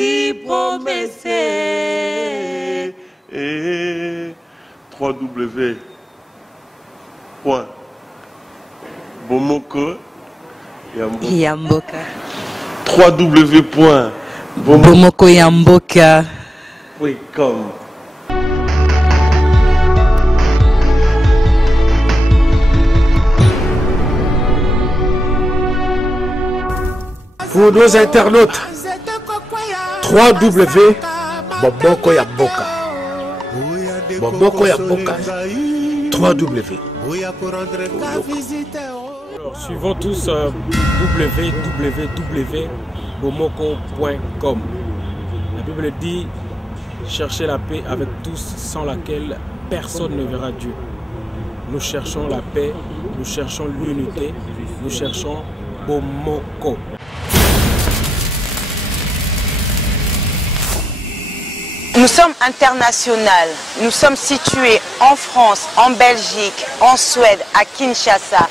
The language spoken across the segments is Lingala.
si promesse. www.bomoko Yamboka. www.bomokoyamboka.com. Pour nos internautes, www.bomokoyamboka. Bomokoyamboka. www. Alors, suivons tous www.bomoko.com. La Bible dit cherchez la paix avec tous, sans laquelle personne ne verra Dieu. Nous cherchons la paix, nous cherchons l'unité, nous cherchons Bomoko. Nous sommes internationaux. Nous sommes situés en France, en Belgique, en Suède, à Kinshasa.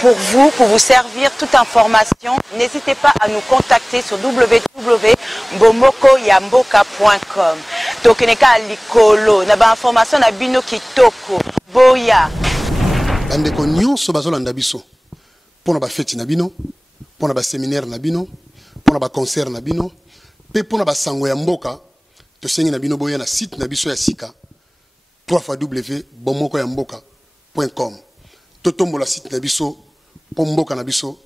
Pour vous servir toute information, n'hésitez pas à nous contacter sur www.bomokoyamboka.com. Tokeneka likolo, na ba information na bino kitoko. Boya. Bandeko nyonso bazolanda biso. Pona ba fête na bino, pona ba séminaire na bino, pona ba concert na bino, pe pona ba sango ya mboka. To sengi na bino boya na site na biso ya sika www.bomokoyamboka.com. To tombola site na biso po mboka na biso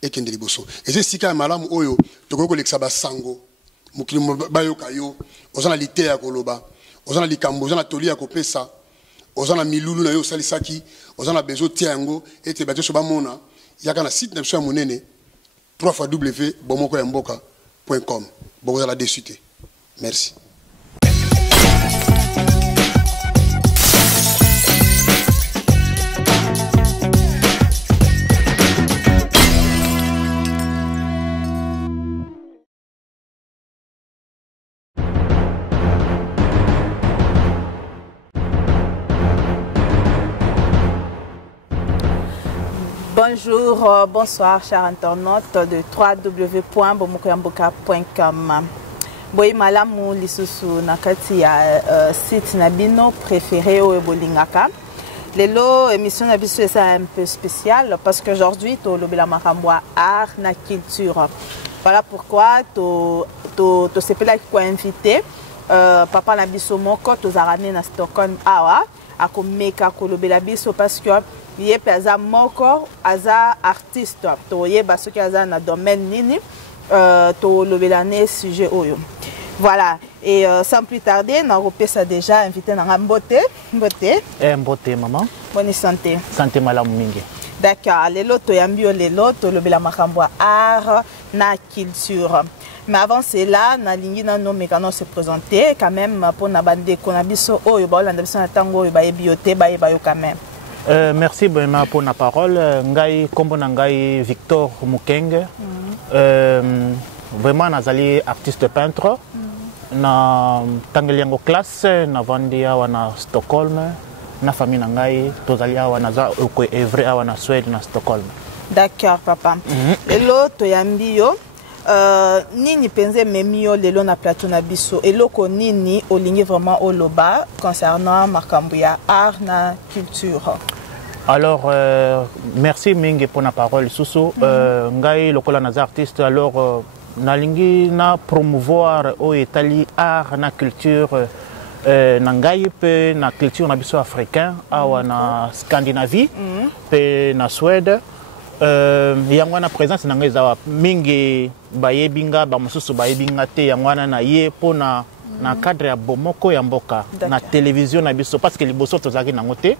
ekende liboso. Eze sika ya malamu oyo to kolekisa ba sango mukili bayoka yo ozana lite ya koloba ozana likambo ozana toli ya kopesa ozana milulu na yo salisaki ozana bezo tia yango ete bato so bamona yaka na site na biso ya monene www.bomokoyamboka.com. Bokozala desute. Merci. Bonjour, bonsoir chers internautes de www.bomokoyamboka.com. Boy malamu lisusu nakati ya site nabino préféré au Bolingaka. Lelo émission nabiso est un peu spéciale parce qu'aujourd'hui to lobela makamwa art na culture. Voilà pourquoi to sepela qui invité papa nabiso moko to zarane na Stockholm awa akomeka ko lobela biso parce que yé aza moko aza artiste to yeba soki aza na domaine nini to lobelane sujet oyo. Voilà, et sans plus tarder, on a ça déjà invité dans Mbote. Mbote. Mbote, maman. Bonne santé. Santé malam mingi. D'accord, les lotos yambio les lotos le bela makambwa art na culture. Mais avant cela, na lingi na no mekano se présenter quand même pour na bande konabiso oyo ba olanda biso na tango ba ebiote ba yo quand même. Merci vraiment pour la parole. Ngai kombo na ngai Victor Mukenge. Vraiment nazali artiste peintre. Na tangeliango classe na vandia wana Stockholm. Na famille na ngai tozali wana za ko evre wana Suède na Stockholm. D'accord papa. Lelo toyambi yo nini penze memio lelo na plateau na biso eloko nini olingi vraiment oloba concernant makambo ya art na culture. Alors merci mingi pour la parole susu ngai lokola na artiste alors nalingi na promouvoir au Italie art na culture na ngai pe na culture na biso africain awa na Scandinavie pe na Suède yango na présence na ngai za mingi bayebinga ba mususu bayebinga te yango na ye pona na cadre ya Bomoko ya Mboka na télévision na biso parce que liboso tozaki nango te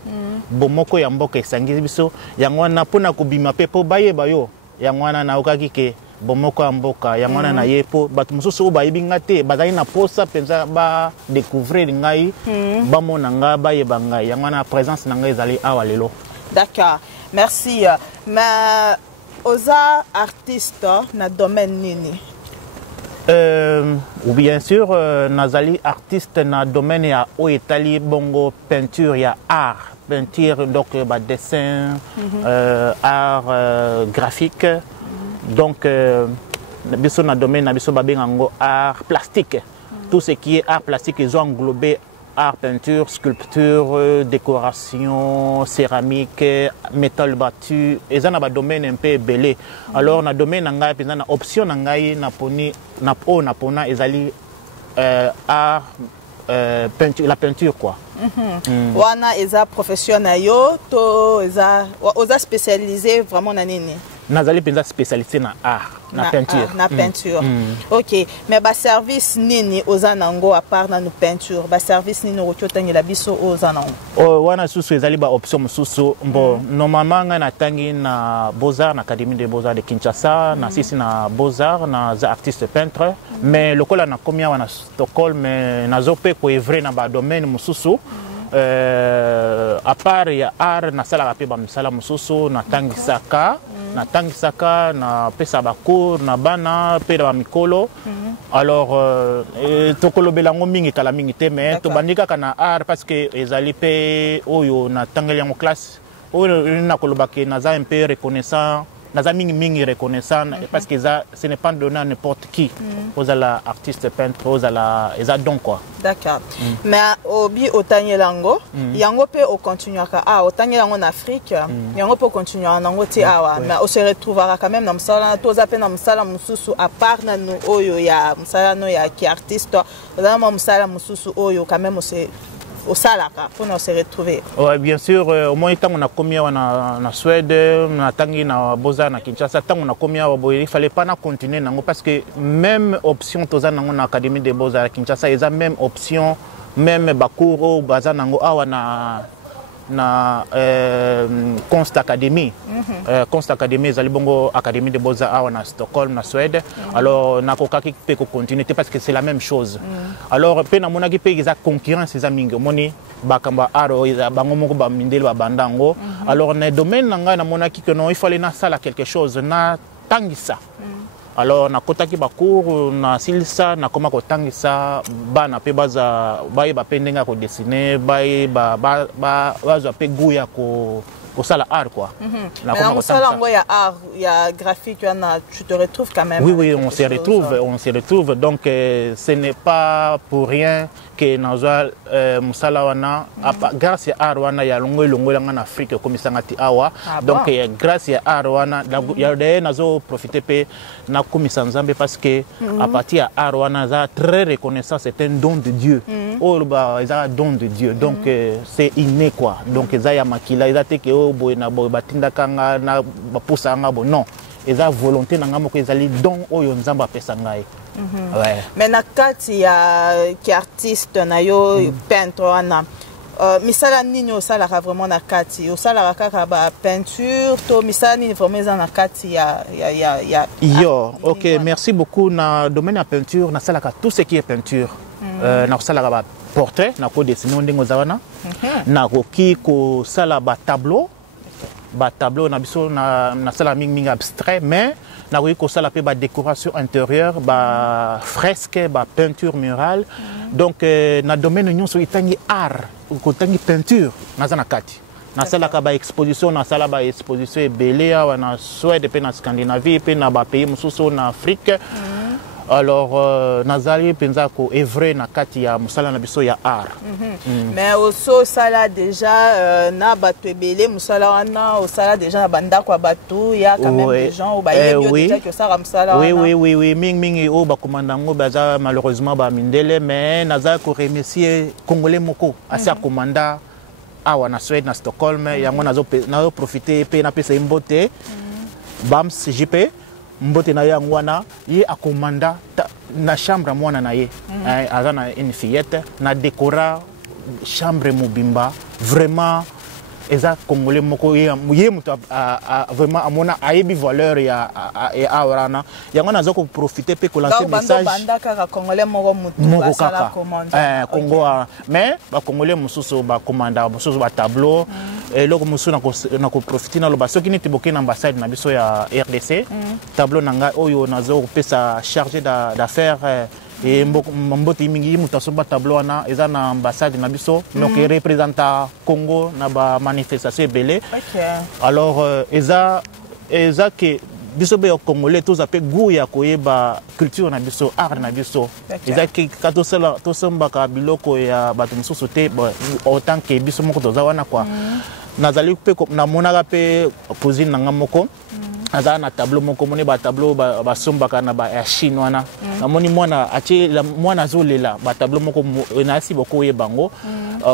Bomoko ya Mboka esangi biso yango na pona kubima pe po bayeba yo yango na okaki ke Bomoko ya Mboka yango na ye po bato mususu bayebinga te bazali na posa penza ba découvrir ngai ba mona nga bayeba ngai yango na présence na ngai ezali awa lelo. D'accord, merci. Mais oza artiste na domaine nini? Bien sûr, nazali artiste na domaine ya o Italie bongo peinture ya art, peinture donc dessin, art graphique. Donc biso na domaine na biso babengango art plastique. Tout ce qui est art plastique, ils ont englobé art, peinture, sculpture, décoration, céramique, métal battu. Ils ont un domaine un peu belé. Alors, dans le domaine, ils ont une option, art, peinture, la peinture, quoi. Wana eza professionnel yo to eza oza spécialisé vraiment na nini? Nazali penza spécialisé na art, na peinture. Na peinture. OK, mais ba service nini oza nango à part na no peinture, ba service nini okotangela biso oza nango? Wana susu ezali ba option susu mbo normalement nga natangi na Beaux-Arts, na Académie des Beaux-Arts de Kinshasa, na sisi na Beaux-Arts, na za artiste peintre, mais lokola na komia wana Stockholm nazope ko evre na ba domaine mususu. À part ya art na sala pe ba misala mususu na tangisaka na pesa ba cours na bana pe ba mikolo. Alors tokolo belango mingi kala mingi te mais to bandika kana art parce que ezali pe oyo na tangeli en classe oyo na kolobaki na za un peu reconnaissant naza mingi reconnaissant parce que ce n'est pas donné à n'importe qui. Aux artistes peintres, aux eza don quoi. D'accord. Mais obi otanyelango, yango pe o continuera otanyelango en Afrique, yango pe continuer en nango ti awa, mais on se retrouvera quand même dans msala toza pe na msala mususu à part na no oyo ya msala no ya ki artiste, za msala mususu oyo quand même au salaka pour nous se retrouver. Ouais, bien sûr, au moins tant on a commis en Suède, on a tangi na Beaux-Arts na Kinshasa, tant on a commis il fallait pas na continuer nango parce que même option toza nango na Académie des Beaux-Arts à Kinshasa, ils ont même option même bakuro baza nango awa na Konst Académie. Konst Académie ezali bongo Académie des Beaux-Arts awa na Stockholm na Suède. Alors na kokaki pe ko continuer parce que c'est la même chose. Alors pe na monaki pe eza concurrence eza mingi moni bakamba aro eza bango moko ba mindele ba bandango. Alors na domaine nanga na monaki que non il fallait na sala quelque chose na tangisa. Alors na kotaki ba cours na silsa na koma ko tangisa bana pe baza baye ba pendenga ko dessiner baye ba pe guya ko sala art quoi. Mais on sala ngo ya art, ya graphique, tu te retrouves quand même. Oui, on se retrouve donc ce n'est pas pour rien que nazo musala wana grâce à art wana ya longo en Afrique comme sangati awa. Donc grâce à art wana ya nazo profiter pe na komisa nzambe parce que à partir à art wana za très reconnaissant, c'est un don de Dieu. Oh ba za don de Dieu. Donc c'est inné quoi. Donc za ya makila za te ke boy na boy batinda kanga na bapusa nga bo non. Eza volonté na ngamo ko ezali don oyo nzamba pesa ngai. Ouais. Mais na kati ya ki artiste na yo peintre wana misala nini osala vraiment na kati osala kaka ba peinture to misala nini vraiment za na kati ya yo OK, merci beaucoup na domaine ya peinture na sala tout ce qui est peinture. Na sala ba portrait na ko dessiner ndingo zawana na ko ki ko sala ba tableau na biso na sala mingi abstrait mais na ko sala pe ba décoration intérieure ba fresque ba peinture murale donc na domaine nyonso itangi art ko tangi peinture na zana kati na sala ka ba exposition na sala ba exposition belea wana Suède pe na Scandinavie pe na ba pays mususu na Afrique. Alors nazali penza ko evre na kati ya musala na biso ya art. Mais oso sala déjà na bato ebele musala wana osala déjà banda kwa bato ya quand même des gens au baye déjà que ça musala wana. Oui mingi o ba komandango baza malheureusement ba mindele mais nazali ko remercier congolais moko asa komanda awa na Suède na Stockholm yango nazo profiter pe na pesa imbote Bams JP mbote na yango wana ye akomanda na chambre mwana na ye azana une fillette na décora chambre mobimba vraiment eza congolais moko ye muto vraiment amona ayebi valeur ya awarana yango nazo ko profiter pe ko lancer message banda kaka congolais moko muto asala commande Congo mais ba congolais mususu ba commanda mususu ba tableau et loko mususu na ko profiter na loba soki niti boke na ambassade na biso ya RDC tableau nanga oyo nazo ko pesa chargé d'affaires et mboti mingi mutasoba tableau wana eza na ambassade na biso donc représenta Congo na ba manifestation belé. Alors eza que biso be congolais tous appelé goût ya koyeba culture na biso art na biso ezaki kato sala to sombaka biloko ya bato mosusu te autant que biso moko toza wana quoi nazali pe na monaka pe cousine nanga moko aza na tableau moko moni ba tableau ba sombaka na ba ya Chine wana namoni mwana atie mwana zolela ba tableau moko na si boko ye bango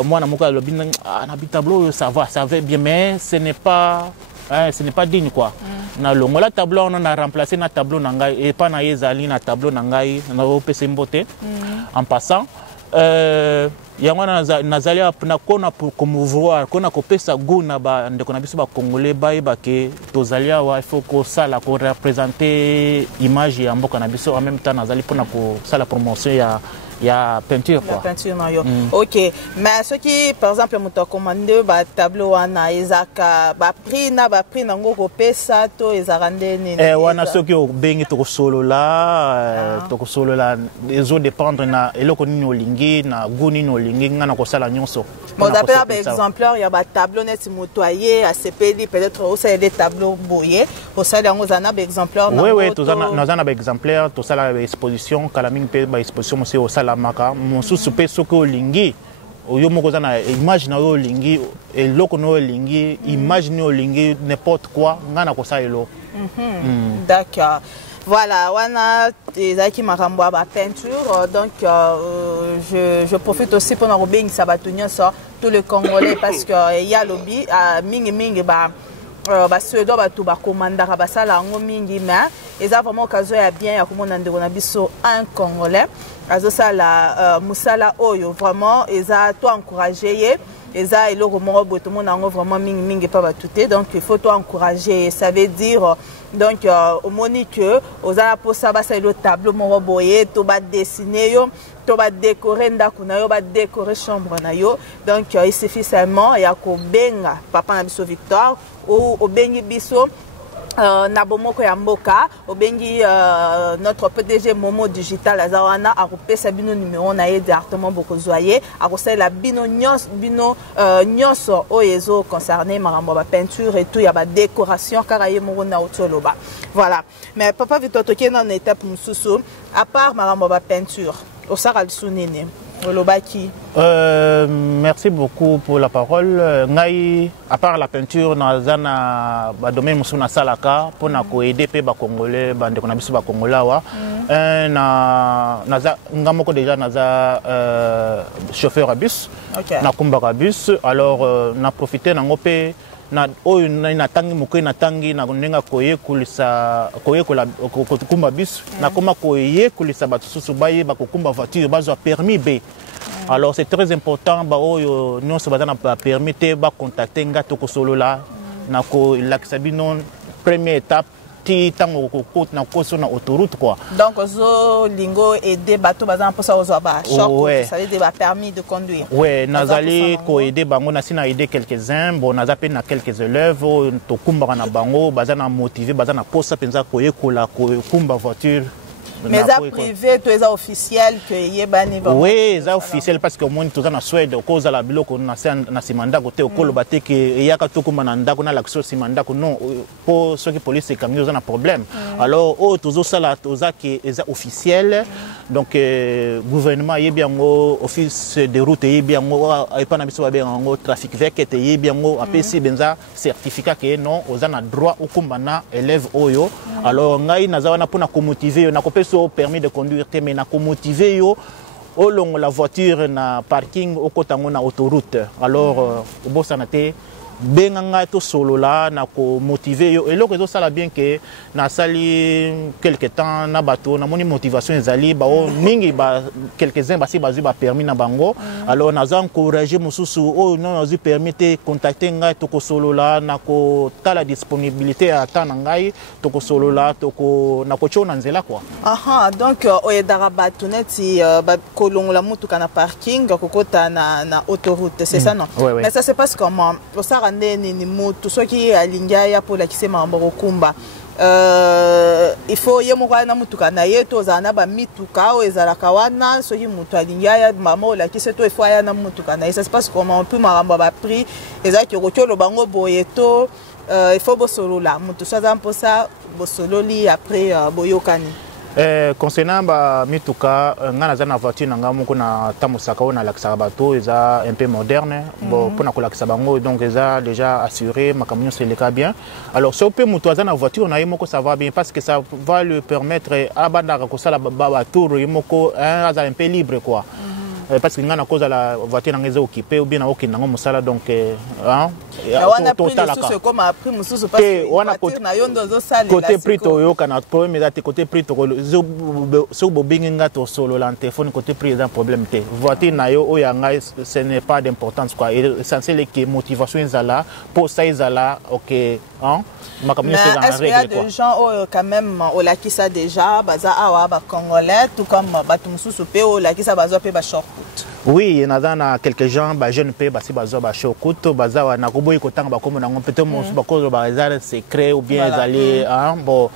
mwana moko alobi na bi tableau ça va bien mais ce n'est pas digne quoi na longola tableau on a remplacé na tableau nangai et pas na yezali na tableau nangai na opese mbote en passant yango nazali na kona pour promouvoir kona kopesa goût na ba ndeko na biso ba congolais ba ke tozali wa il faut ko sala ko représenter image ya mboka na biso en même temps nazali pona ko sala promotion ya peinture quoi. La peinture na yo. OK. Mais ce qui par exemple moto commandé ba tableau wana ezaka ba prix nango ko pesa to ezarande ni. Wana soki o bengi to solola ezo dépendre na eloko nini olingi na guni no lingi ngana ko sala nyonso. Bon d'après par exemplaire il y a ba tableau net motoyer à CPD peut-être au ça des tableaux boyés au ça yango zana ba exemplaire na. Oui to zana ba exemplaire to sala exposition kala mingi pe ba exposition aussi au sala maka mosusu pe soki olingi oyo moko za na image na yo olingi eloko na yo olingi image na yo olingi n'importe quoi ngana kosa elo. D'accord. Voilà, wana ezaki makambo ba peinture donc je profite aussi pour na robing sabatunyo ça tous les Congolais parce que il y a lobby mingi ba suédois batu ba commandaka basala ngo mingi mais eza vraiment okazo ya bien ya komona ndeko na biso un Congolais azo sala musala oyo vraiment eza to encourager ye eza eloko moko boye to mona ngo vraiment mingi pa batute donc il faut to encourager ça veut dire donc au moni que oza po sa ba le tableau moko boye to ba dessiner yo to ba décorer ndako na yo ba décorer chambre na yo donc il suffit seulement ya ko benga papa na biso Victor ou obengi biso na bomoko ya mboka obengi notre PDG Momo Digital azawana akopesa bino numéro na ye directement bokozwaye akosala bino nyonso oyezo concerné makambo ba peinture et tout ya ba décoration kaka ye moko na otoloba voilà mais papa Victor toke na étape mususu à part makambo ba peinture osaka lisunene olobaki. Merci beaucoup pour la parole. Ngai, à part la peinture, nazana ba domaine musuna salaka pour na ko aider pe ba congolais ba ndeko na biso ba congolais wa. Naza ngamoko déjà naza chauffeur à bus. Na kumbaka bus. Alors na profiter na ngope na oyo na tangi moko na tangi na ndenga koye kulisa koye kola kumba bus na koma koye kulisa batususu baye bakokumba voiture bazwa permis B. Alors c'est très important ba oyo non se bazana ba permis te ba contacter ngato ko solo la na ko laksabino première étape ti tango ko côte na ko na autoroute quoi. Donc zo lingo aider bato bazana pour ça ozo ba shop ça veut dire ba permis de conduire. Ouais, nazali ko aider bango na sina aider quelques-uns bon nazape na quelques élèves to kumba na bango bazana motiver bazana posa penza ko yekola ko kumba voiture. Mais ça privé, tu es officiel que yebani va. Oui, c'est officiel parce que au moins tu es en Suède, au cause de la bilo qu'on a na simanda côté au colo baté que yaka to kuma nanda kuna l'action simanda ko non pour ceux qui police camion ont un problème. Alors oh toujours ça là toza qui est officiel donc gouvernement yebiango office de route yebiango et pas na biso ba biango trafic vert que yebiango APC benza certificat que non aux ana droit au kumbana élève oyo. Alors ngai nazawana pour na ko motiver na ko permis de conduire mais na ko motiver yo au long la voiture na parking au kotango na autoroute alors au bossa na te benganga to solo la na ko motiver yo et loko zo sala bien que na sali quelque temps na bato na moni motivation ezali ba o mingi ba quelques-uns ba si bazu ba permis na bango alors na za encourager mususu o non azu permis te contacter ngai to ko solo la na ko tala disponibilité à temps ngai to ko solo la to ko na ko chona nzela quoi. Aha donc o yedara bato neti ba kolongola mutuka na parking ko kota na autoroute c'est ça non? Mais ça se passe comment? Au ça ni mutu soki alingia ya pour la kisema mboko kumba il faut yemokwa na mutuka na yeto zana ba mituka o ezalaka wana soki mutu alingia ya mama la kiseto il faut ya na mutuka na ça se passe comment on peut maramba ba prix ezaki ko tolo bango boyeto il faut bosolo là mutu soza mposa bosolo li après boyokani. Concernant ba mituka ngana za na voiture nanga moko na tamusaka ona lakisa bato eza un peu moderne bon pour na kolakisa bango donc eza déjà assuré makamyo se leka bien. Alors so pe mutu za na voiture na yemoko ça va bien parce que ça va lui permettre abanda ko sala ba tour yemoko aza un peu libre quoi. Parce que ngana cause la voiture nanga occupée ou bien oki nango musala donc hein total comme après mususu parce que voiture na yondo zo sala côté prix to yo kana problème date côté prix to so bobinga to solo la téléphone côté prix est un problème té voiture na yo oyanga ce n'est pas d'importance quoi essentiel que motivation ezala pour ça ezala OK hein makamyo c'est dans la règle quoi. Est-ce qu'il y a des gens quand même au lakisa déjà baza awa ba congolais tout comme batu mususu pe au lakisa baza pe ba short. Oui, il y a quelques gens, jeunes pays, qui sont en chocoute, qui sont en koboy kotang bakomo na ngompeto musu bakozo bazali secret ou bien bazali bon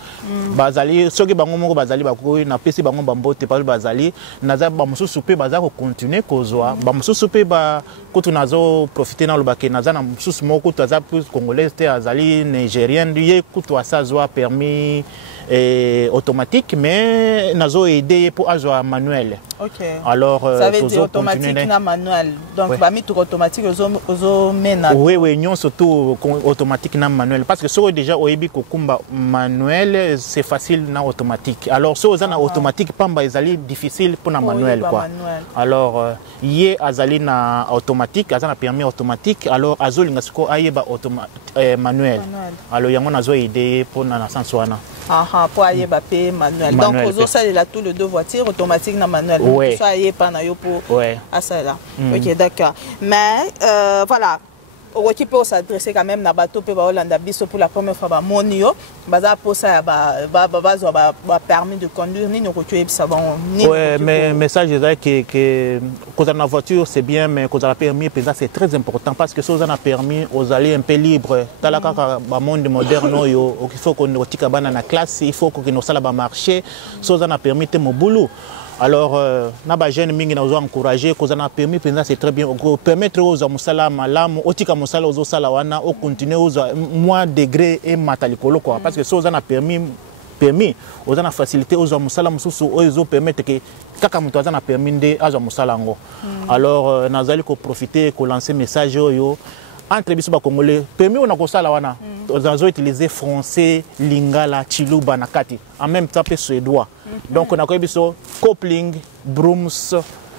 bazali soki bango moko bazali bakoy na pesi bango bambote pa bazali naza ba mususu pe bazako continuer kozwa ba mususu pe ba kutu nazo profiter na lobake naza na mususu moko taza plus congolais te azali nigérien ye kutu asazwa permis automatique mais nazo aider pour azwa manuel. OK. Alors ça veut dire automatique na manuel. Donc ba mitu automatique ozo mena. Oui, non surtout automatique na manuel parce que so déjà oyebi ko kumba manuel c'est facile na automatique. Alors so za na automatique pamba ezali difficile pour na manuel quoi. Alors yé azali na automatique, azana permis automatique alors azolinga siko ayeba manuel. Alors yango nazo aider pour na sens wana. Pour aller papier manuel. Donc, aux autres, ça, il a tous les deux voitures automatiques dans manuel. Oui. Donc, ça, il est pas pour à ça là. OK, d'accord. Mais, voilà. Au qui peut s'adresser quand même à bateau pour Hollanda biso pour la première fois monio baza pour ça ba permis de conduire ni nous recueillir ça bon ni mais message est que quand on a voiture c'est bien mais quand on a permis c'est très important parce que si on a permis aux aller un peu libre talaka ba monde moderne yo il faut qu'on tika bana na classe il faut qu'on sala ba marché si on a permis te mo boulot. Alors, na jeune mingi na encourager cause na permis c'est très bien permettre aux musala malamu otika musala aux sala wana au continuer aux moins degré et matalikolo quoi parce que so na permis aux na facilité aux musala mususu aux permettre que kaka mutu na permis de azo musala ngo. Alors nazali ko profiter ko lancer message yo entre biso ba congolais permis on a ko sala wana ozo utiliser français lingala chiluba na kati en même temps pe suédois. Donc on a quoi biso coupling brooms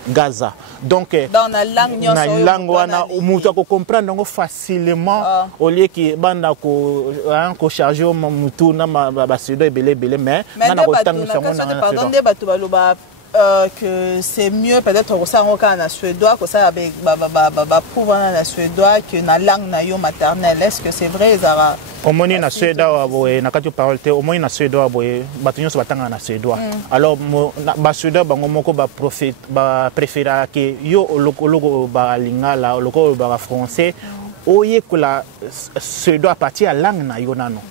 Gaza. Donc dans la langue wana mutu ko comprendre facilement au lieu que banda ko charger mutu na ba suédois belé mais na ko tangu sango na pardon de batu baloba que c'est mieux peut-être que ça en suédois que ça avec prouver en suédois que na langue na yo maternelle. Est-ce que c'est vrai Zara? Au moins na suédois boye na kati parole te au moins na suédois boye batunyo so batanga na suédois. Alors ba suédois bango moko ba préféra que yo logo ba lingala logo ba français oye kula suédois partir à langue na yo nano.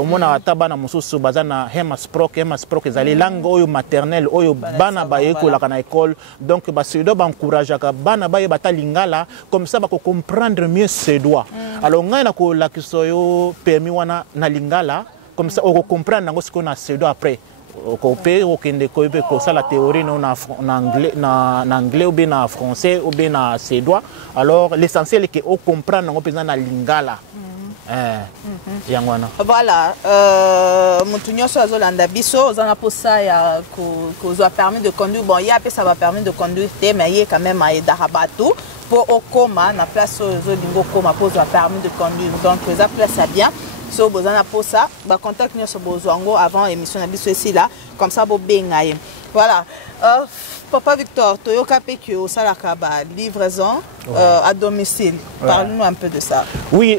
Au moins ataba na mususu bazana hemasprok ezali langue oyo maternelle oyo bana ba yekola kana école donc ba suédois ba encourage ka bana ba yebata lingala comme ça ba ko comprendre mieux suédois. Alors ngai na ko la kisoyo permis wana na lingala comme ça on comprendre nango ce qu'on a suédois après copé okende koyebe ko ça la théorie non en anglais ou bien en français ou bien en suédois. Alors l'essentiel est que on comprend nango pesa na lingala. Voilà, Moutounio Azolanda Bisso, on a pour ça qu'on a permis de conduire. Bon, il y a ça va permis de conduire, mais il y a quand même à Darabatou pour au coma, na place au coma pour a permis de conduire. Donc, ça place ça bien. So bozana pour ça, bah contact nous sur Bozwango avant l'émission Nabiso ici là, comme ça bo bengaye. Voilà. Papa Victor, Toyoka PQ au Salakaba, livraison à domicile. Parle-nous un peu de ça. Oui,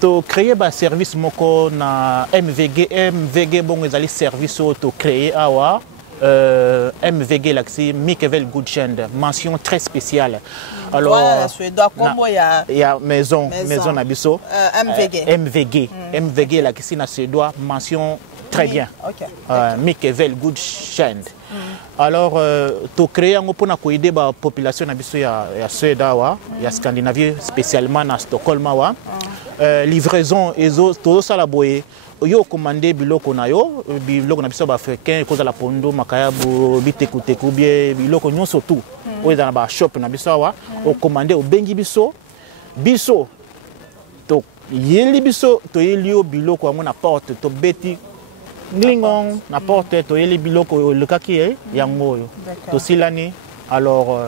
tu créer un service moko na MVG bon ezali service to créer awa MVG laxi Mikevel Goodchend, mention très spéciale. Alors voilà, Suédois combo il y a maison abisso MVG laxi na Suédois mention très bien. OK. Mikevel Goodchend. Alors tu créer un pour na ko aider la population abisso ya Suédois ya Scandinavie spécialement na Stockholm wa livraison ezo to sala boye yo commandé biloko na biso ba africain cause la pondo makaya bo bitekuteku bien biloko nyonso tout o za na ba shop na biso wa o commandé o bengi biso to yeli biso to yeli o biloko na porte to beti Glingong, na porte, to yeli biloko le kaki yango yo. To silani, alors,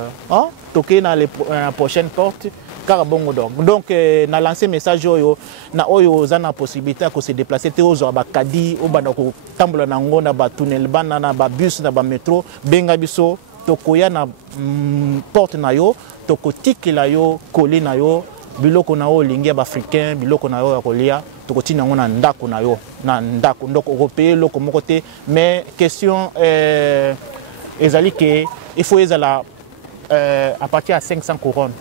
toqué dans la prochaine porte, car bon donc, na lancé message yo, na oyo zana possibilité de se déplacer, te ozo ba kadi, o ba ko tambula na ngona ba tunnel bana na ba bus na ba métro, benga biso, tokoya na porte na yo, toko tiki la yo, collé na yo, biloko na o lingi ba africain, biloko na yo ya kolia. Tokotina ngona ndako na yo na ndako ndoko européen loko moko te mais question ezali que il faut ezala à partir à 500 couronnes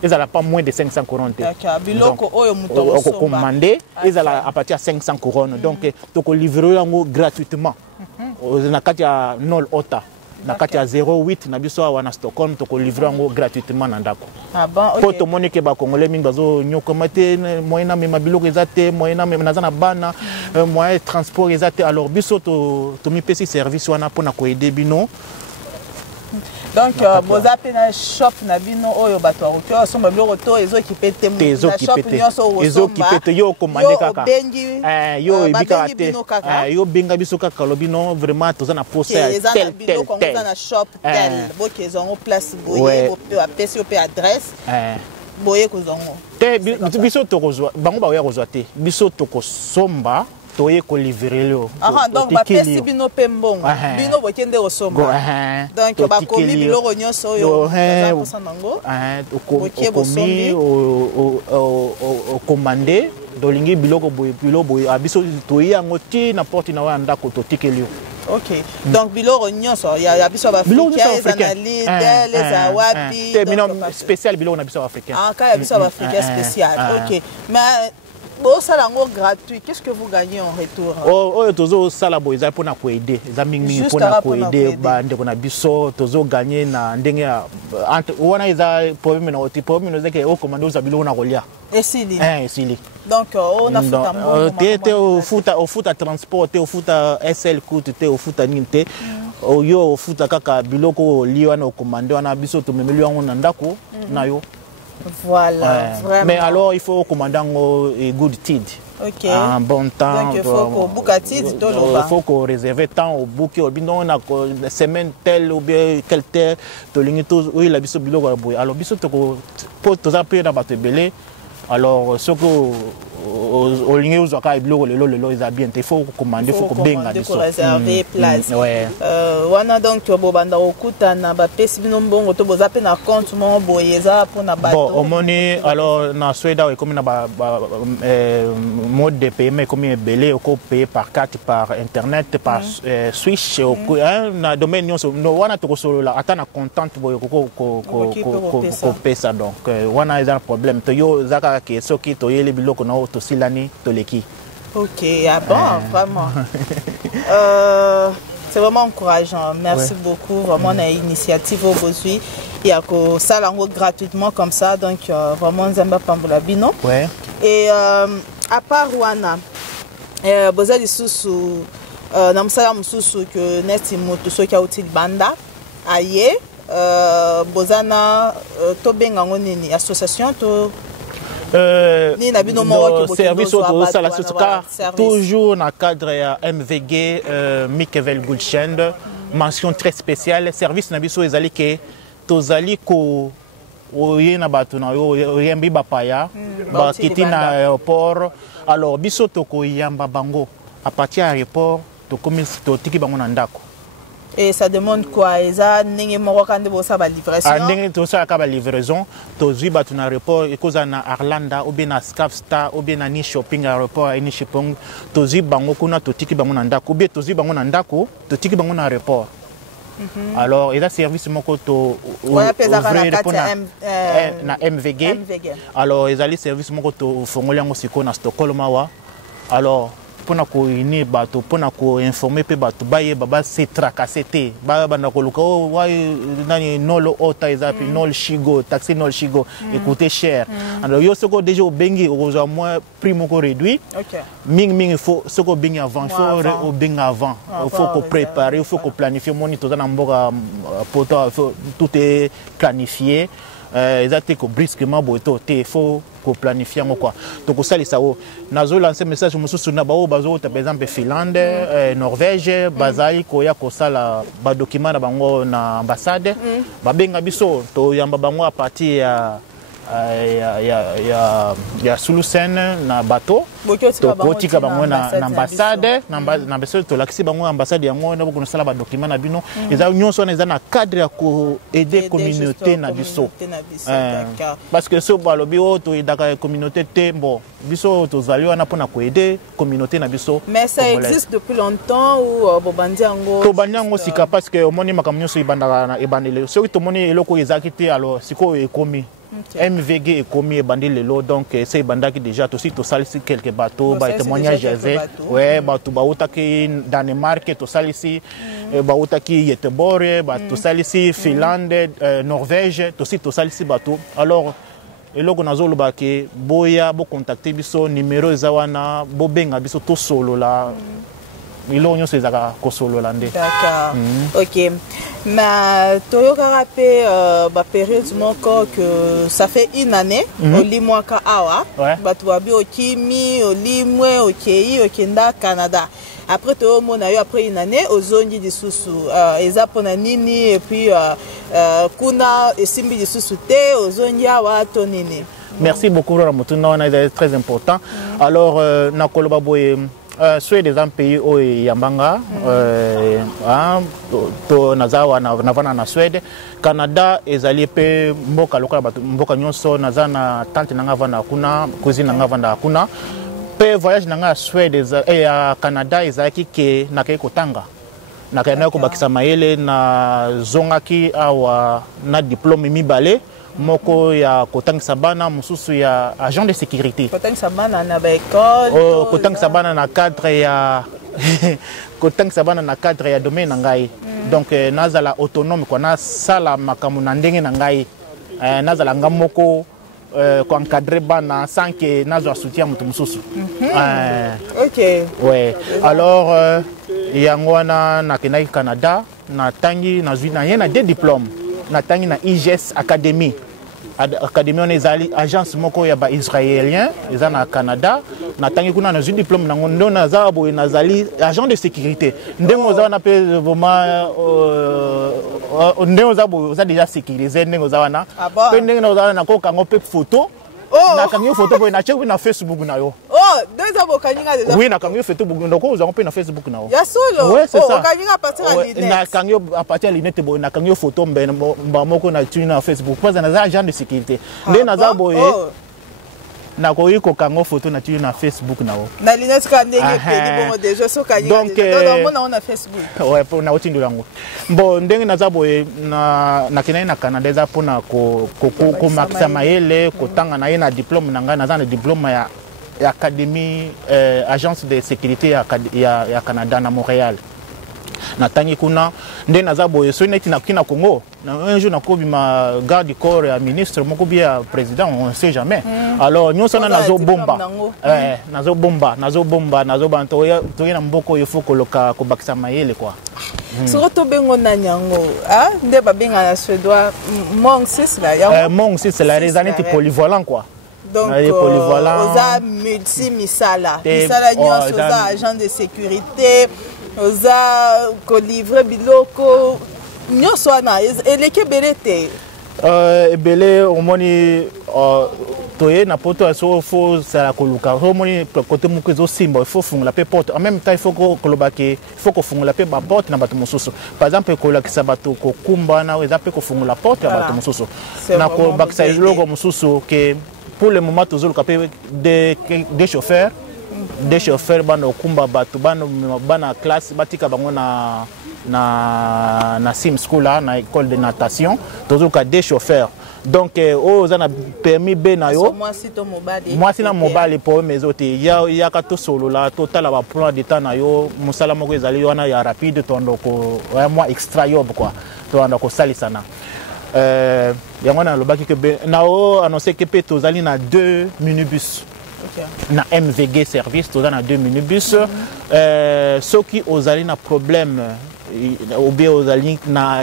ezala pas moins de 500 couronnes te biloko oyo muto commandé ezala à partir à 500 couronnes donc toko livrer yango gratuitement na kati ya nol ota na kati ya 08 na biso wana Stockholm to ko livrer ngo gratuitement na ndako. Ah bon, OK. Pour to monique ba congolais mingi bazo nyokoma te moyena me mabiloko ezate moyena me nazana bana moyen transport ezate alors biso to mi pesi service wana pona ko aider bino. Donc vous appelez na shop na bino oyo bato ko somba biloko to ezokipe te na shop nyonso ezokipe yo commandé kaka yo ibika te yo benga biso kaka lobino vraiment tozana poster tel na shop tel bokezongo place boye bo apesi pe adresse boye kozongo te biso to kozwa bango ba ya kozwa te biso to kosomba toye ko livrer lo donc ba pesi bino pe mbongo bino bokende osomba donc ba komi biloko nyonso oyo za posanango okomi o commander dolingi biloko boye abiso toye yango ti na porte na wa ndako to tikeli. OK. Donc biloko nyonso ya biso ba africain les awapi te mino spécial biloko na biso africain ka ya biso ba africain spécial. OK. Mais bon, ça là, gratuit. Qu'est-ce que vous gagnez en retour? Oh, tozo sala bo eza pona ko aider. Eza mingi pona ko aider ba ndeko na biso tozo gagner na ndenge entre wana eza problème na oti problème no zeke o commando za biloko na kolia. Esili. Esili. Donc on a futa au futa transport, au futa SL coûte, au futa ninte. Yo futa kaka biloko liwa na commando na biso to memeli wango na ndako na yo. Voilà, vraiment. Mais alors, il faut commander un good tid. OK. Un bon temps. Donc, il faut qu'on book à tid. Il faut qu'on réserve temps au book. On a une semaine telle ou bien quelle terre. Oui, la biso bilo. Alors, biso, pour tous appuyer dans votre belé. Alors, ce que au ligne où zaka iblo le ils a bien il faut commander faut benga il faut réserver place wana donc bobanda okuta na ba pesi bino mbongo to boza pe na compte mo boyeza pour na bato bon omoni alors na Suède comme na ba mode de paiement comme belé ko payer par carte par internet par Swish na domaine nyonso wana to solo la atana contente boy ko pesa donc wana is un problème to yo zaka ke soki to yeli biloko na to silani to leki. OK, ah bon, vraiment. C'est vraiment encourageant. Merci beaucoup. Vraiment, on a une initiative aujourd'hui. Il y a que ça gratuitement comme ça. Donc, vraiment, Nzamba Pambola Bino. Ouais. Et à part Rwanda, vous avez des sous Namsala Msusu que Nesti Moto Soka Util Banda. Aye. Bozana Tobenga Nini association to service toujours dans le cadre de MVG Mikevel Gulshend mention très spéciale service nabiso ezali ke tozali ko oyena bato na yo yembi bapaya ba kiti na aéroport alors biso toko yamba bango à partir de l'aéroport to komi to tiki bango na ndako. Et ça demande quoi? Eza ndenge moko kande bosa ba livraison. Ndenge to sa ka ba livraison to zui batu na aéroport ekoza na Arlanda ou bien na Skavsta ou bien na ni shopping aéroport ni shopping to zui bango kuna to tiki bango na ndako ou bien to zui bango na ndako to tiki bango na aéroport. Alors eza service moko to na MVG. Alors ezali service moko to fongola ngo siko na Stockholm wa. Alors pona ko ini bato pona ko informer pe bato baye baba se tracasser ba bana ko luka o wa nani nolo ota ezapi nol shigo taxi nol shigo et coûter cher. Alors yo soko déjà bengi au moins prix moko réduit. Ming il faut soko bengi avant, il faut au bengi avant. Il faut qu'on prépare, il faut qu'on planifie moni to na mboka poto tout est planifié. Exactement que brusquement boito il faut qu'on planifie quoi. Donc ça les sao nazo lancer message mususu na bao bazo par exemple Finlande, Norvège, bazali ko ya ko sala ba document na bango na ambassade ba benga biso to yamba bango a partir ya Sulusen na bateau to kotika bango na ambassade na beso to lakisi bango ambassade yango na boko sala ba document na bino eza nyonso na eza na cadre ya ko aider communauté na biso parce que so balobi o to idaka communauté te bon biso to zali wana pona ko aider communauté na biso. Mais ça existe depuis longtemps ou bobandi yango to bandi yango sika parce que omoni makambo nyonso ibandaka na ebandele so to moni eloko ezaki te alors siko ekomi MVG est commis et bandé le lot donc c'est bandaki déjà aussi to salisi quelques bateaux ba témoignage ouais bateau ba utaki Danemark to salisi ba utaki Göteborg ba to salisi Finlande Norvège to aussi to salisi bateau alors eloko nazolo ba ke boya bo contacter biso numéro ezawana bo benga biso to solo la ilonyo sezaka ko solo lande. D'accord. OK. Mais toyoka rappé ba période moko que ça fait une année au limwaka awa batu babi okimi olimwe okei okenda Canada. Après to mona yo après une année ozongi disusu eza pona nini et puis kuna esimbi disusu te ozongi awa to nini. Merci beaucoup Ramotuna, c'est très important. Alors nakoloba boye soit des pays au Yambanga, to nazawa navana na Suède, Canada ezali pe mboka lokola mboka nyonso nazana tante nanga vana kuna, cousine nanga vana kuna. Pe voyage nanga Suède ya Canada ezaki ke nakaye kotanga. Nakaye ko bakisa mayele na zongaki awa na diplôme mibale. Moko ya kotangisa bana mususu ya agent de sécurité kotangisa bana na ba école kotangisa bana na cadre ya kotangisa bana na cadre ya domaine na ngai donc nazala autonome kwa na sala makamu na ndenge na ngai nazala ngamoko ko encadrer bana sans que nazo soutien mutu mususu OK ouais alors yangwana na kenai Canada na tangi na zuina yena des diplômes na tangi na IGS Academy on ezali agence moko ya ba israélien eza na Canada na tangi kuna na zu diplôme na ngondo na zabo nazali agent de sécurité ndengo za na pe vraiment ndengo zabo za déjà sécurisé ndengo za wana pe ndengo za na ko kango pe photo na kango photo bo na check na Facebook na yo deux ans bokaninga déjà oui na kango photo bo ndoko uzango pe na Facebook na yo ya solo ouais c'est ça bokaninga à partir de l'internet na kango à partir de l'internet bo na kango photo mba moko na tuni na Facebook pas na za agent de sécurité ndé na za bo na ko yiko kango photo na tuni na Facebook na yo na linette ka ndenge pe bon déjà so kaninga donc on na Facebook ouais pour na otindu lango bon ndenge na za bo na kinai na Canada za pona ko makisa mayele ko tanga na yena diplôme na nga na za na diplôme ya Académie agence de sécurité ya Canada na Montréal na tangi kuna nde naza boye so neti na kina Congo na un jour na kobi ma garde du corps ya ministre moko bia président on sait jamais alors nyonso na nazo bomba nazo banto to yena mboko il faut koloka ko bakisa mayele quoi surtout bengo na nyango nde ba benga na suédois Mong 6 là ya Mong 6 c'est la raisonnette polyvalent quoi. Donc, oza multi-misala. Misala nyonso oza agent de sécurité, oza ko livrer biloko nyonso wana eleke belé te. Ebele omoni toye na poto aso fo sala koluka omoni côté moko zo simba il faut fungula pe porte en même temps il faut ko kolobaki il faut ko fungula pe ba porte na bato mosusu par exemple ko lakisa bato ko kumba na eza pe ko fungula porte na bato mosusu na ko bakisa iloko mosusu ke pour le moment toujours capé des chauffeurs bana okumba bato bana classe batika bango na sim school na école de natation toujours ka des chauffeurs Donc oza na permis B na yo moi si na mobile pour mes autres ya ka to solo la total ba plan de temps na yo musala moko ezali wana ya rapide to ndoko moi extra yob quoi to ndoko salisana yango na lobaki ke na o annoncer que pe tozali na 2 minibus. Na MVG service toza na 2 minibus ceux qui ozali na problème ou bien ozali na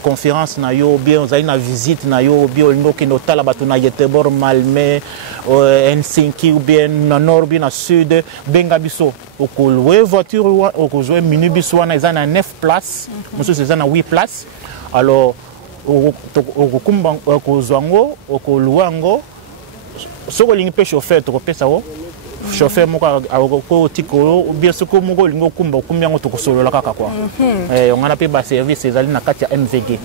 conférence na yo ou bien ozali na visite na yo ou bien olingo ki notala bato na Göteborg Malmö Helsinki ou bien na nord bien na sud benga biso okolwe voiture okozwe minibus wana eza na 9 places mosusu eza na 8 places alors okokumba okozwango okolwango soko lingi pe chauffeur to kopesa wo chauffeur moko ko tikolo ou bien soko moko lingo kumba kumbi yango to kosolola kaka kwa on a pe ba service ezali na kati ya MVG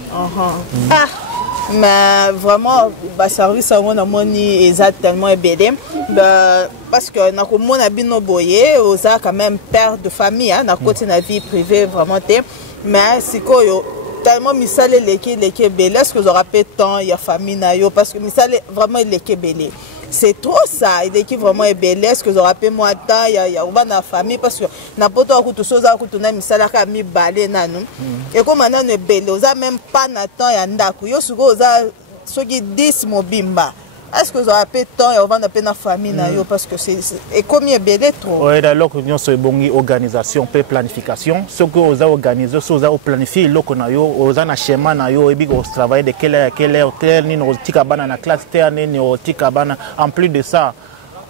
mais vraiment ba service on a moni exactement ebede parce que na ko mona bino boye oza quand même père de famille na côté na vie privée vraiment té mais sikoyo tellement misale leke belé est-ce que vous aurez pas temps il y a famille na yo parce que misale vraiment leke belé c'est trop ça il est qui vraiment belé est-ce que vous aurez pas moi temps il y a na famille parce que na poto ko to soza ko to na misala ka mi balé nanu et comme maintenant ne belé oza même pas na temps ya ndako yo suko oza soki 10 mobimba. Est-ce que vous avez peu de temps et on va na famille parce que c'est combien belé trop. Oui, alors que nous sommes une organisation pe planification, ce que vous avez organisé, ce que vous avez planifié, lo qu'on a yo, vous avez un schéma na yo et puis vous travaillez de quelle heure ni no tikabana na classe terre ni no tikabana en plus de ça.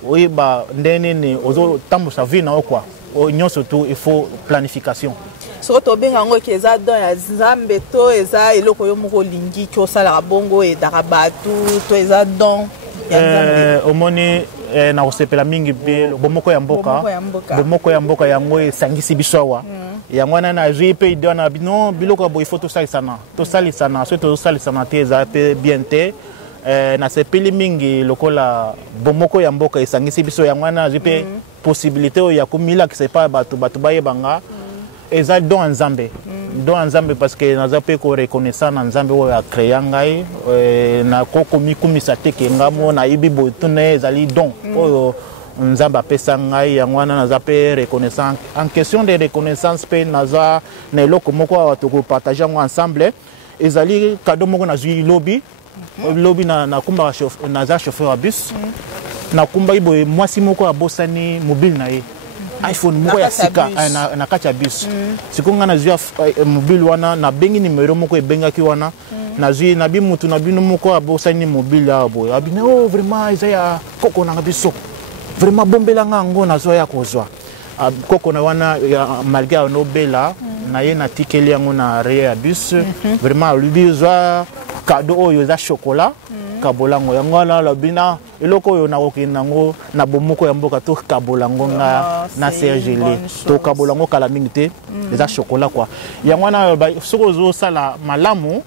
Oui bah ndene ni ozo tambo sa vie na quoi. Union surtout il faut planification. Surtout bien ngo keza don ya Nzambe to eza eloko yo moko lingi ko sala bongo e darabatu to eza don ya Nzambe omoni na osepela mingi be bomoko ya mboka yango esangisi biso wa yango na JP idona bino biloko bo il faut to salisana so to salisana te eza pe bien te na sepeli mingi lokola bomoko ya mboka esangisi biso yango na JP possibilité ya kumila ki sepa batu baye banga eza don Nzambe parce que naza pe ko reconnaissant na Nzambe o ya créer ngai na koko mikumisa te ke ngamo na ibi botune ezali don o Nzambe apesa ngai yango naza pe reconnaissant en question de reconnaissance pe naza na eloko moko watu ko partager ensemble ezali cadeau moko na zui lobby na kumba naza chauffeur à bus na kumba ibo mwasi moko abosani mobile na ye iPhone moko ya sika na kati ya bus sikonga na zua mobile wana na bengi numero moko ebengaki wana na zui na bi mutu na bino moko abosani mobile ya boy abina oh vraiment isa ya koko na biso vraiment bombela ngango na zo ya kozwa koko na wana malgré no bela na ye na tikeli yango na re ya bus vraiment lui zwa cadeau oyo za chocolat kabolango yango na lobina eloko oyo na kokinango na bomoko ya mboka to kabolango na sergele to kabolango kala mingi te eza chocolat quoi yango na soko zo sala malamu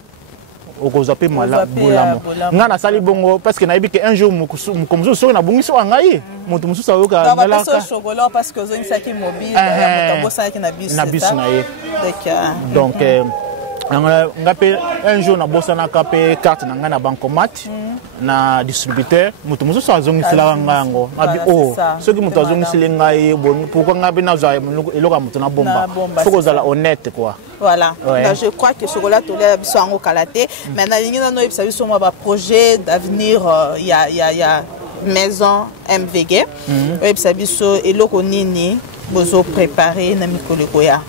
okoza pe malamu nga na sali bongo parce que na yebi que un jour mukomzo so na bungiso ngai mutu mususa yoka na la chocolat parce que zo insaki mobile ya mutombo saki na bus na ye donc ngape un jour na bosana kape carte na ngana bancomat na distributeur mutu mususu azongisila ngango abi oh soki mutu azongisila ngai bon pourquoi ngabe na za eloka mutu na bomba faut que zala honnête quoi voilà je crois que chocolat tolé biso ngo kalaté maintenant lingi na no ebisa biso mo ba projet d'avenir il y a maison MVG ebisa biso eloko nini bozo préparer na mikoleko ya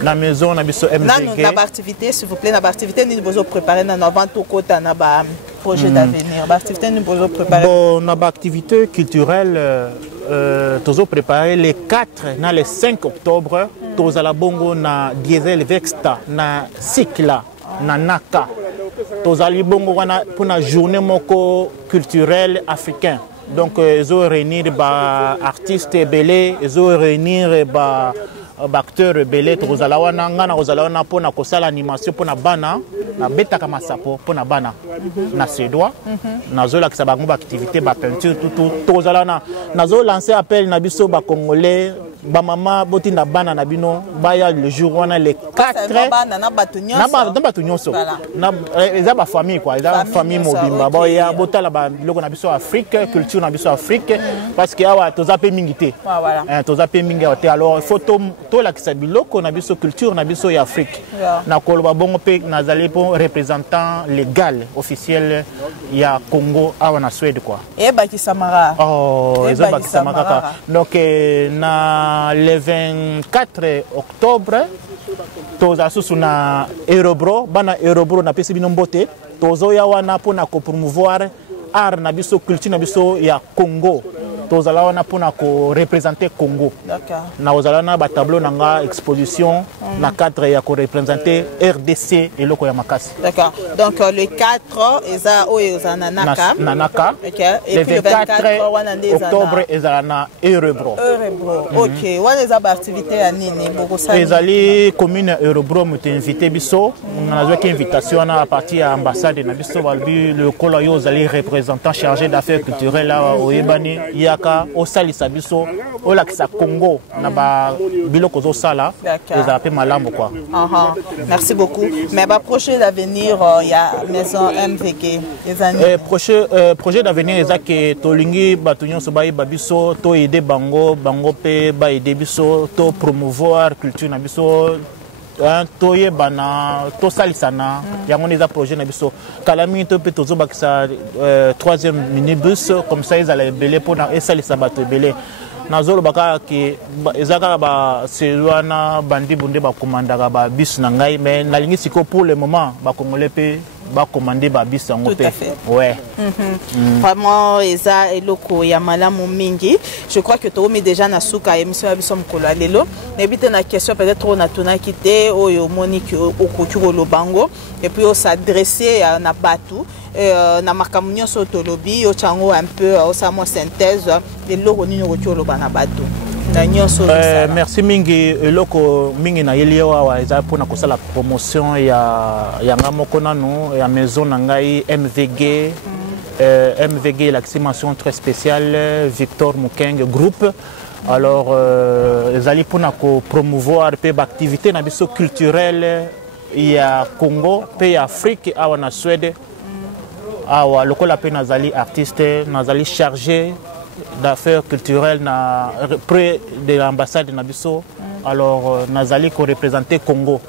la maison na biso MVG na activité s'il vous plaît na activité ni bozo préparer na avant tout kota na ba projet d'avenir ba activité ni bozo préparer bon na ba activité culturelle tozo préparer les 4 na les 5 octobre toza la bongo na Diesel Vexta na Sikla na Naka toza li bongo wana pour na journée moko culturelle africain donc ils ont réunir ba artistes belé ils ont réunir ba acteur belé tozala wana ngana kozala wana pona kosala animation pona bana na betaka masapo pona bana na suédois nazola kisa bango ba activité ba peinture tout tozala na nazo lancer appel na biso ba congolais ba maman botinda bana na bino baya le jour wana les 4 na batu nyonso na eza ba famille quoi eza famille mobimba boya botala ba biloko na biso Afrique culture na biso Afrique parce que awa tozape mingi te tozape mingi te alors photo to la kisa biloko na biso culture na biso ya Afrique na koloba bongo pe nazali pour représentant légal officiel ya Congo awa na Suède quoi et Bakisamara Bakisamara donc na le 24 octobre toza susu na Aerobro bana Aerobro na pesi bino mbote tozo ya wana pona ko promouvoir art na biso culture na biso ya Congo tozala wana pona ko représenter Congo na ozala na ba tableau nanga exposition na cadre ya ko représenter RDC et loko ya makasi. D'accord. Donc le 4 eza oyozana nanaka et puis le 24 octobre ezala na Aerobro. OK, wana eza ba activité ya nini boko sa ezali commune Aerobro muté invité biso on a joué invitation à partir à ambassade na biso balbi le kolo yo zali représentant chargé d'affaires culturelles là au Yebani yaka osalisa biso olakisa Congo na ba biloko zo sala ezala pe malamu quoi. Merci beaucoup. Mais bah projet d'avenir il y a maison MVG projet d'avenir ezaki tolingi batunyo so bayi babiso to aider bango pe ba aider biso to promouvoir culture na biso toye bana to salisana yango neza projet na biso kalami to pe tozo bakisa 3e minibus comme ça ils allaient belé pour na esalisa bato belé nazolo baka ki ezaka ba selwana bandi bunde ba commandaka ba bis na ngai mais nalingi siko pour le moment ba congolais pe ba commander ba bis yango pe ouais vraiment eza eloko ya malamu mingi. Je crois que to mi déjà na suka émission biso mkolo lelo nebite na question peut-être on a tona kité oyo monique okukuro lobango et puis on s'adresser na batu na makambo nyonso tolobi yo chango un peu sa mo synthèse eloko nini okukuro lobana batu na nyonso merci mingi eloko mingi na yeli wa eza pona kosala promotion ya ngamoko nanu ya maison na ngai MVG MVG l'accimation très spéciale Victor Mukeng groupe. Alors ezali pona ko promouvoir pe activité na biso culturelle ya Congo pe ya Afrique awa na Suède awa lokola pe nazali artiste nazali chargé d'affaires culturelles na près de l'ambassade na biso. Alors nazali ko représenter Congo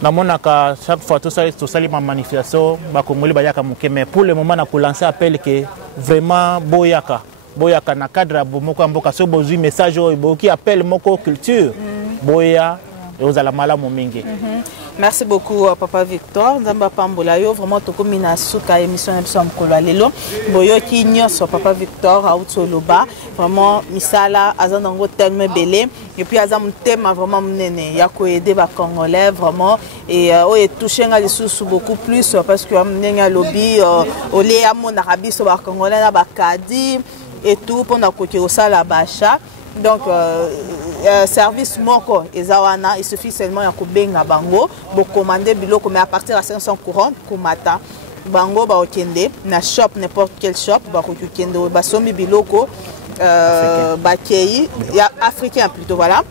namonaka chaque fois tout ça sali ma manifestation ba congolais bayaka muke mais pour le moment na ko lancer appel que vraiment boyaka na cadre bomoko mboka so bozui message oyo qui appelle moko culture boya ozala malamu mingi. Merci beaucoup Papa Victor nzamba pambola yo vraiment tokomi na suka émission na biso mkolo lelo boyo ki nyonso Papa Victor autoloba vraiment misala azanango tellement belé et puis azam thème vraiment mnene ya ko aider ba congolais vraiment et oye toucher nga lisusu beaucoup plus parce que mnenga lobby olé amon arabi so ba congolais na ba kadi et tout pendant ko ki osala bacha donc service moko ezawana il suffit seulement ya kobenga bango bo commander biloko mais à partir de 500 courant komata bango ba okende na shop n'importe quel shop ba kokende ba sombi biloko ba kei ya africain plutôt voilà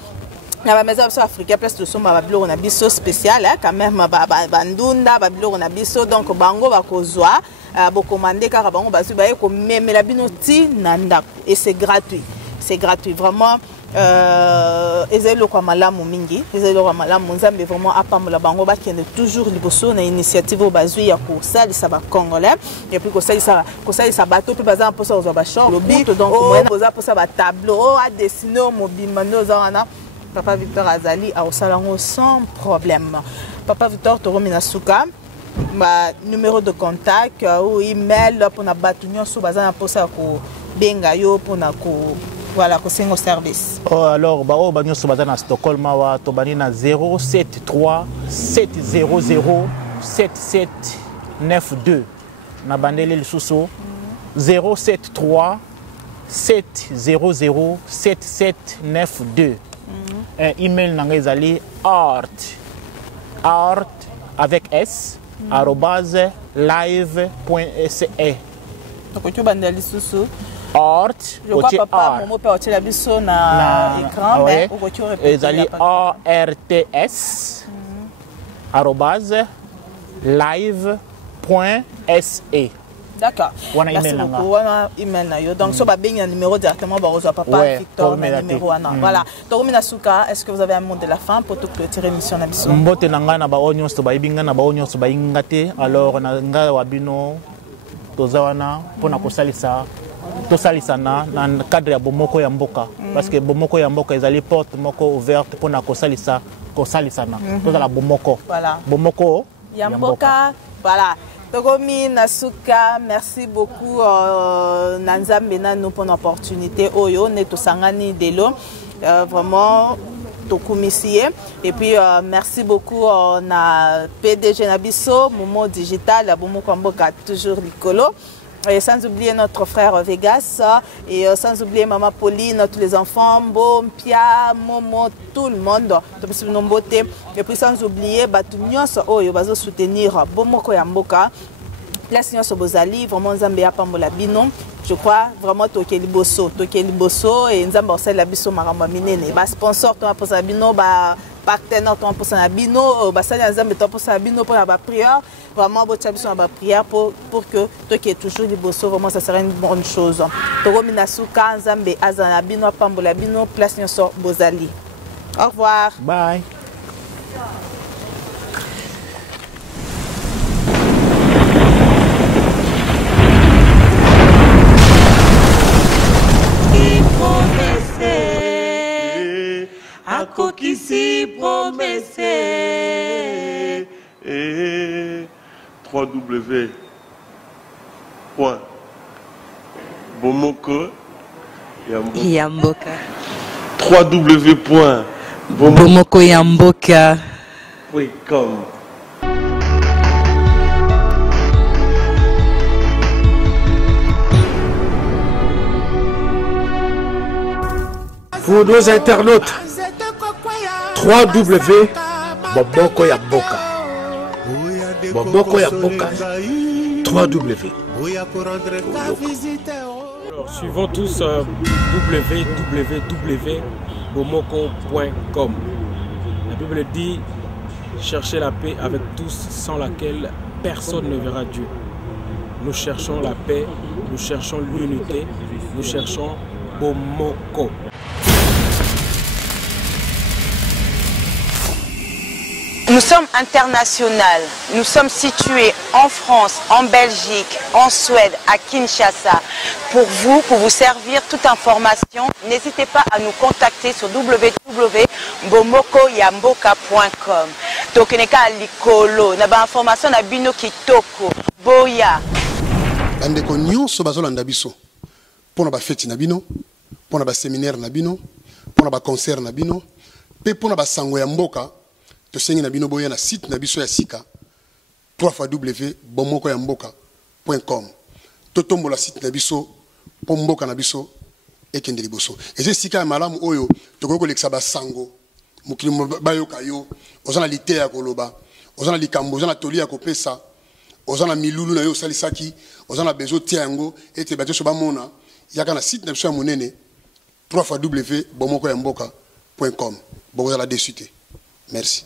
na ba maison africain place de somba ba biloko na biso spécial quand même ba ndunda ba biloko na biso donc bango ba kozwa bo commander car bango ba su ba ko memela bino ti na ndako et c'est gratuit vraiment ezelo kwa malamu mingi ezelo kwa malamu nzambe vraiment apambola bango bakende toujours liboso na initiative bazui ya kosalisa ba congolais et puis kosalisa bato pe baza mposa ozwa ba champ lobi donc moyen boza posa ba tableau a dessiner mobimba ndoza wana Papa Victor azali a osalango sans problème. Papa Victor toromina suka ma numéro de contact ou email pour na batu nyonso baza na posa ko benga yo pour na ko voilà, c'est un service. Oh, alors, bah, nous sommes à Stockholm, nous sommes 073 700 7792. Nous avons sous 073 700 7792. Un email nangezali art avec s @live.se. Donc tu bandeli sous Art. Je crois papa Momo peut utiliser la biso na écran mais au retour ezali ARTS @live.se. D'accord. Merci beaucoup. Wana email na yo. Donc so ba bengi un numéro directement ba reçoit papa Victor numéro wana. Voilà. Toromina Suka, est-ce que vous avez un mot de la fin pour tout clôturer l'émission na biso? Mbote nanga na ba onyo so ba ibinga na ba onyo so ba ingate alors na nga wabino tozawana pona kosalisa tosalisana na cadre ya bomoko ya mboka parce que bomoko ya mboka ezali porte moko ouverte pona kosalisana tozala bomoko. Voilà. Bomoko ya mboka. Voilà. Togomi Nasuka, merci beaucoup Nanzambe Nanu pour l'opportunité. Oyo ne tosangani delo vraiment tokumisie et puis merci beaucoup na PDG Nabiso Momo Digital Bomo Kwamboka toujours Nicolo. Et sans oublier notre frère Vegas et sans oublier Maman Pauline, tous les enfants, Bo, Pia, Momo, tout le monde. Et puis sans oublier Batunios, il va soutenir Bomoko Yamboka. La Seigneur Sobozali, vraiment Zambia Pambola Bino. Je crois vraiment Tokeli Bosso et Nzamba Orsel Labiso Maramba Minene. Sponsor, toi pour Sabino, partenaire, toi pour Sabino, Bassania Nzamba, toi pour Sabino pour la prière. Vraiment, besoin de prière pour que toi qui es toujours les bosso, vraiment ça serait une bonne chose. Toro Minasuka, Nzambe, Azanabino, Pambolabino, place Nyoso Bozali. Au revoir. Bye. Akokisi promesse www.bomoko Yamboka. www.bomoko Yamboka.com. Pour nos internautes, www.bomoko Yamboka. Bomoko Yamboka. www. Alors, suivons tous www.bomoko.com. La Bible dit cherchez la paix avec tous sans laquelle personne ne verra Dieu. Nous cherchons la paix, nous cherchons l'unité, nous cherchons Bomoko. Nous sommes internationaux. Nous sommes situés en France, en Belgique, en Suède, à Kinshasa. Pour vous servir toute information, n'hésitez pas à nous contacter sur www.bomokoyamboka.com. Tokeneka likolo, na ba information na bino kitoko. Boya. Bandeko nyonso bazolanda biso. Pona ba fête na bino, pona ba séminaire na bino, pona ba concert na bino, pe pona ba sango ya mboka. To sengi na bino boya na site na biso ya sika www.bomokoyamboka.com. Totombo la site na biso pomboka na biso ekende liboso. Eze sika ya malamu oyo tokoko leksa ba sango mukili bayoka yo ozana lite ya koloba ozana likambo ozana toli ya kopesa ozana milulu na yo salisaki ozana bezo tia yango ete bato so bamona yaka na site na biso ya monene www.bomokoyamboka.com. Bokozala dessus te. Merci.